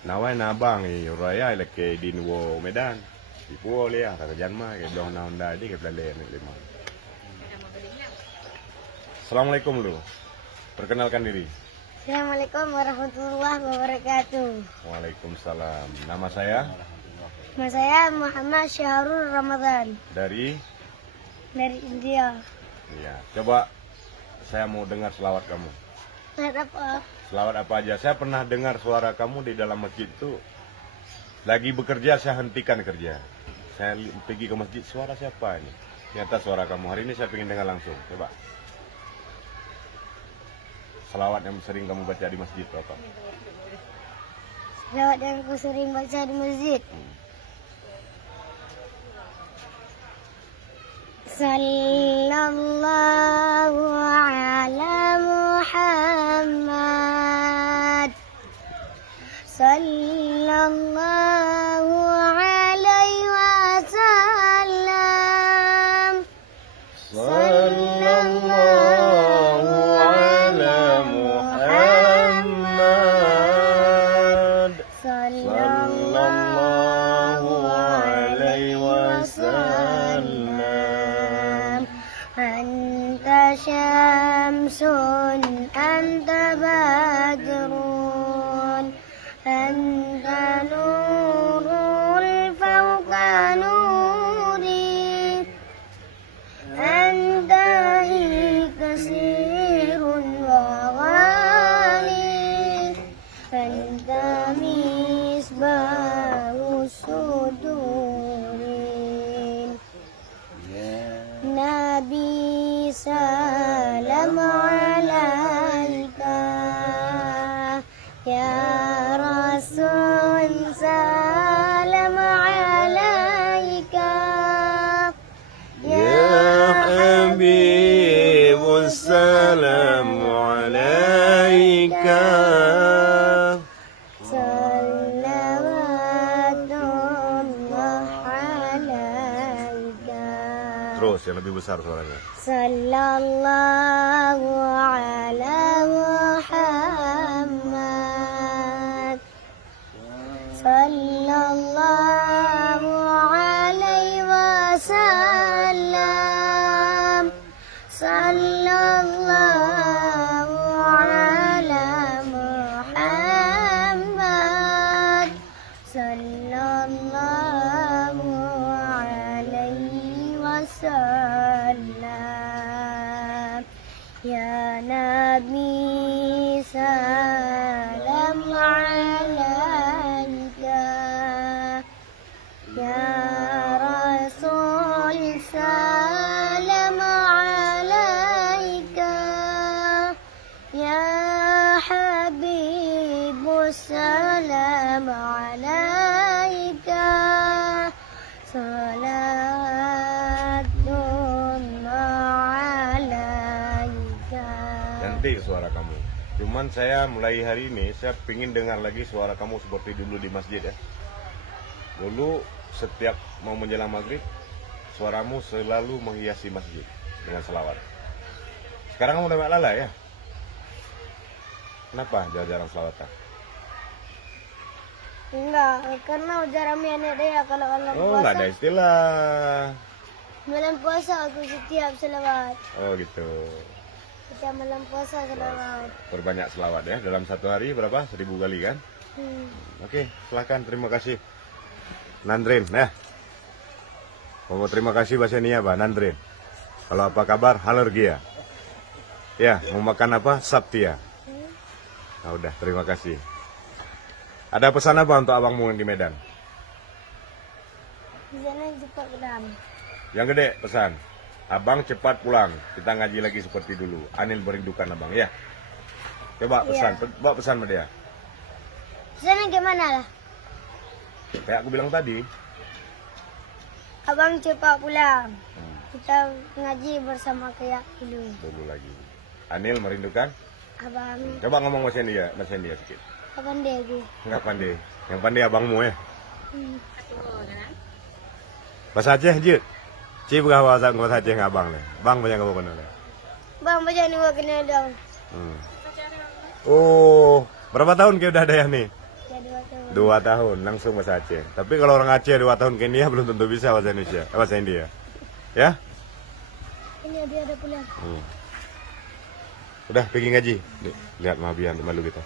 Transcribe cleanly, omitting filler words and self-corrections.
Nawai na abang raya leke di nuwo Medan. Ipo ya kata janma ke dong na Honda di ke plale ni lima. Assalamualaikum lu. Perkenalkan diri. Assalamualaikum warahmatullahi wabarakatuh. Waalaikumsalam. Nama saya Nama saya Muhammad Syahrul Ramadan dari dari India. ya. Coba saya mau dengar selawat kamu. Lihat apa? Selawat apa aja. Saya pernah dengar suara kamu di dalam masjid itu. Lagi bekerja saya hentikan kerja. Saya pergi ke masjid, suara siapa ini? Ternyata suara kamu. Hari ini saya ingin dengar langsung. Coba. Selawat yang sering kamu baca di masjid itu apa? Selawat yang aku sering baca di masjid. Sallallahu ala Muhammad. Sallallahu alaihi wasallam. Sallallahu ala Muhammad. Sallallahu alaihi wasallam. Anta syamsun, anta badrun, anta nurul fawqa nuri, anta kasirun wa ghali, anta misbahu sudurin. Nabi salam alaika, ya Rasul salam alaika, Ya Habib, assalamu alaika. salawatullah alaika. Terus yang lebih besar suaranya. Sallallahu ala Muhammad. Sallallahu alaihi wasallam. Sallallahu ala Muhammad. Sallallahu alaihi wasallam. Ya Nabi salam alaika, ya Rasul salam alaika, ya Habib salam alaika. Salatullah alaika. Cantik suara kamu. Cuman saya mulai hari ini saya ingin dengar lagi suara kamu seperti dulu di masjid ya. Dulu setiap mau menjelang maghrib suaramu selalu menghiasi masjid dengan selawat. Sekarang kamu udah lala ya? Kenapa jarang-jarang selawatan? Enggak, karena jarang nenek dia kalau malam Oh, nggak ada puasa. istilah. Malam puasa aku setiap selawat. Oh gitu. Setiap malam puasa selawat. Perbanyak selawat ya. Dalam satu hari berapa? 1000 kali kan? Oke, silakan. Terima kasih. Nandrin, ya. Mau terima kasih bahasa ini apa? Nandrin. Kalau apa kabar? Alergia. Ya, mau makan apa? Sabtia. Nah, udah, terima kasih. Ada pesan apa untuk abangmu yang di Medan? Di sana cepat pulang. Yang gede pesan. Abang cepat pulang. Kita ngaji lagi seperti dulu. Anil merindukan abang, ya. Coba pesan, bawa pesan sama dia. Di sana gimana lah? Kayak aku bilang tadi. Abang cepat pulang. Kita ngaji bersama kayak dulu. Dulu lagi. Anil merindukan. Abang, Coba ngomong bahasa India sedikit. abang Dewi. Enggak pandai. Yang pandai abangmu ya. Bahasa Aceh je. Ci berapa bahasa Aceh ngabang nih. Bang banyak ngomong kenal. Bang, baca nih gua kenal dong. Oh, berapa tahun kau udah ada ya nih? Ya 2 2 tahun langsung bahasa Aceh. Tapi kalau orang Aceh 2 tahun ke India belum tentu bisa bahasa Indonesia, bahasa India. Ya? Ini dia ada pulang. Udah pergi ngaji. Lihat Mabian malu kita.